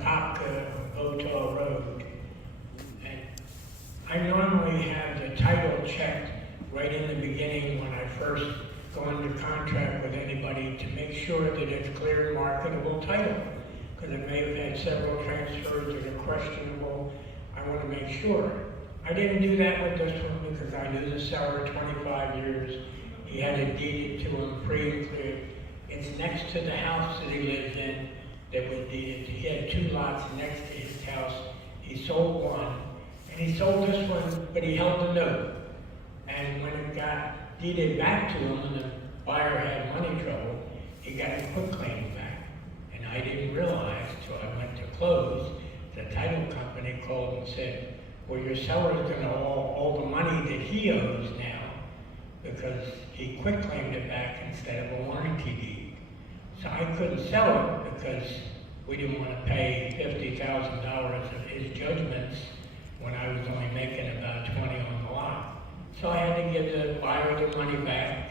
Apopka, Otoe Road. And I normally have the title checked right in the beginning when I first go into contract with anybody to make sure that it's clear and marketable title. Because it may have had several transfers that are questionable. I want to make sure. I didn't do that with this one because I knew the seller 25 years. He had it deeded to him free and clear. It's next to the house that he lives in that was deeded. He had 2 lots next to his house. He sold one, and he sold this one, but he held the note. And when it got deeded back to him and the buyer had money trouble, he got a quitclaim back. And I didn't realize till I went to close, the title company called and said, well, your seller's gonna owe all the money that he owes now because he quitclaimed it back instead of a warranty deed. So I couldn't sell it because we didn't want to pay $50,000 of his judgments when I was only making about 20 on the lot. So I had to give the buyer the money back,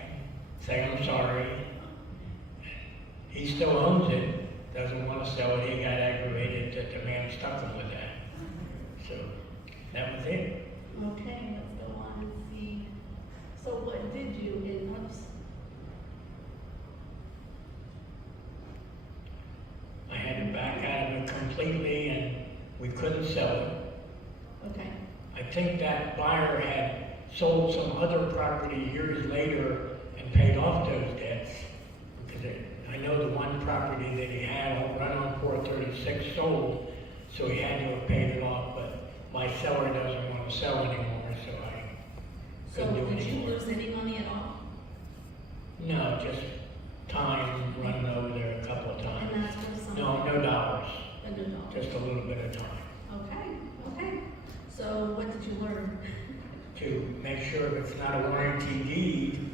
say I'm sorry. He still owns it, doesn't want to sell it. He got aggravated that the man stuck him with that. So that was it. Okay, let's go on and see. So what did you in oops. I had to back out of it completely and we couldn't sell it. Okay. I think that buyer had sold some other property years later and paid off those debts. Because I know the one property that he had run on 436 sold, so he had to have paid it off, but my seller doesn't want to sell anymore, so I couldn't do So did you anymore. lose any money at all? No, just time running over there a couple of times. And that's for some. No, no dollars, And no dollars. just a little bit of time. Okay. So what did you learn? To make sure it's not a warranty deed.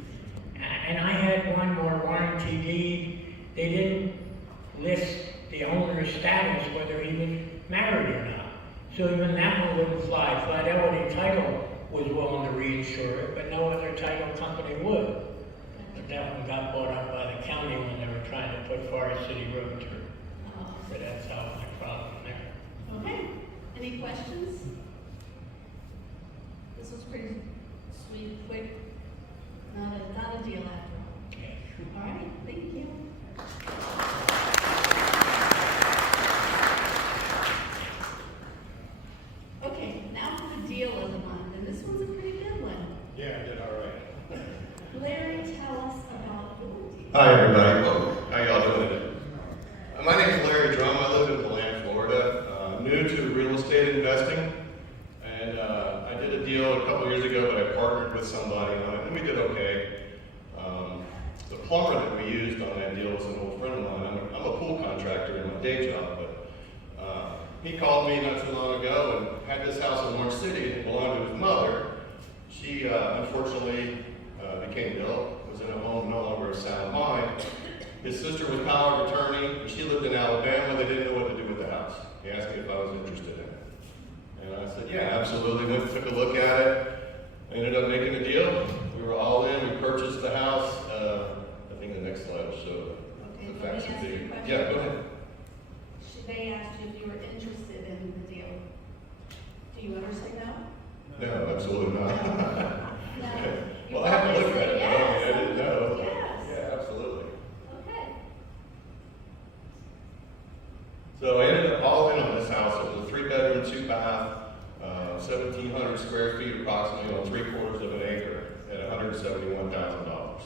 And I had one more warranty deed. They didn't list the owner's status, whether he was married or not. So even that one wouldn't fly. Fidelity Title was willing to reinsure it, but no other title company would. But that one got bought up by the county when they were trying to put Forest City Road through. So that's how my problem there. Okay. Any questions? This was pretty sweet, quick. Not a deal after all. Okay. All right, thank you. Okay, now for the deal of the month, and this one's a pretty good one. Yeah, I did all right. Larry, tell us about Realty. Hi, everybody. How y'all doing today? My name is Larry Drumb. I live in Deland, Florida. New to real estate investing. And I did a deal a couple years ago, but I partnered with somebody on it, and we did okay. The plumber that we used on that deal was an old friend of mine. I'm a pool contractor in my day job, but he called me not too long ago and had this house in Orange City. It belonged to his mother. She unfortunately became ill, was in a home no longer of sound mind. His sister was power of attorney. She lived in Alabama. They didn't know what to do with the house. He asked me if I was interested in it. And I said, yeah, absolutely. Went and took a look at it. Ended up making a deal. We were all in. We purchased the house. I think the next slide will show Okay, the let me facts ask of you a the. question. Yeah, go ahead. They asked you if you were interested in the deal. Do you ever say no? No, absolutely not. No. Well, I haven't looked at it. Yes. I didn't know. Yes. Yeah, absolutely. Okay. So I ended up all in on this house. It was a 3-bedroom, 2-bath, 1,700 square feet approximately on 3/4 of an acre at $171,000.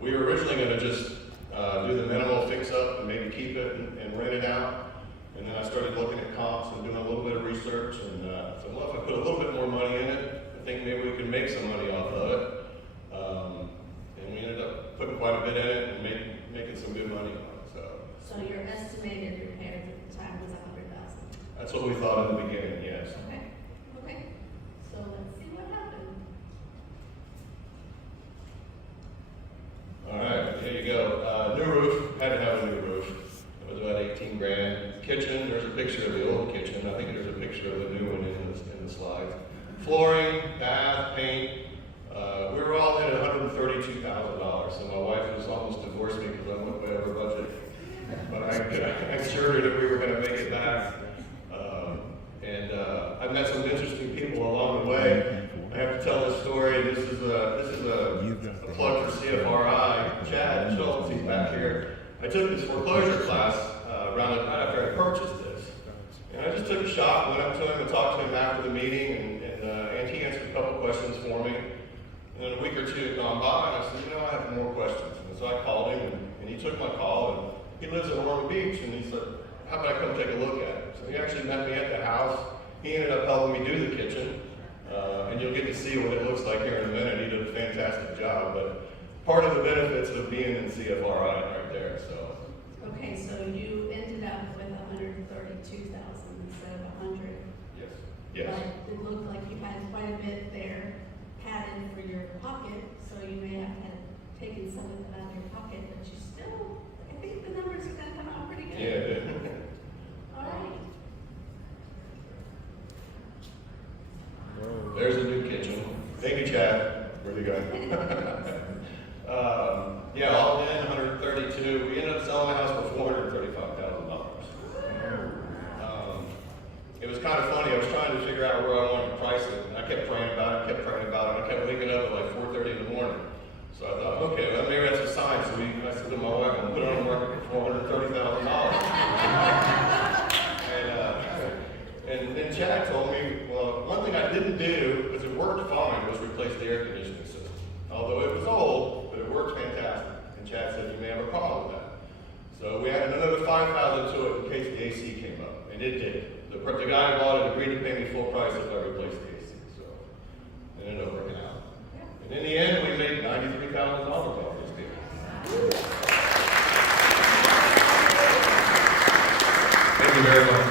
We were originally going to just do the minimal fix-up and maybe keep it and rent it out. And then I started looking at comps and doing a little bit of research. And said, well, if I put a little bit more money in it, I think maybe we could make some money off of it. And we ended up putting quite a bit in it and making some good money on it. So your estimated repairs at the time was $100,000. That's what we thought in the beginning, yes. Okay. So let's see what happened. All right, here you go. New roof, had to have a new roof. It was about 18 grand. Kitchen, there's a picture of the old kitchen. I think there's a picture of the new one in the slides. Flooring, bath, paint. We were all in at $132,000. So my wife was almost divorced me because I went way over budget. But I assured her that we were going to make it back. And then a week or two had gone by, and I said, I have more questions. And so I called him, and he took my call, and he lives in Ormond Beach, and he said, how about I come take a look at it? So he actually met me at the house. He ended up helping me do the kitchen, and you'll get to see what it looks like here in a minute. He did a fantastic job, but part of the benefits of being in CFRI right there, so. Okay, so you ended up with 132,000 instead of 100. Yes. Yes. But it looked like you had quite a bit there padded for your pocket, so you may have had taken some of it out of your pocket, but you still, I think the numbers are gonna come out pretty good. Yeah, it did. All right. There's a new kitchen. Thank you, Chad. Where'd he go? Yeah, all in 132. We ended up selling the house for $435,000. It was kind of funny. I was trying to figure out where I wanted to price it, and I kept praying about it, and I kept waking up at like 4:30 in the morning. So I thought, okay, well, maybe that's a sign. So I said to my wife, I'm put it on the market for $430,000. And then Chad told me, well, one thing I didn't do, because it worked fine, was replace the air conditioning system. Although it was old, but it worked fantastic. And Chad said, you may have a problem with that. So we added another $5,000 to it in case the AC came up, and it did. The guy who bought it agreed to pay me full price if I replaced the AC. So it ended up working out. And in the end, we made $93,000 off this deal. Thank you very much.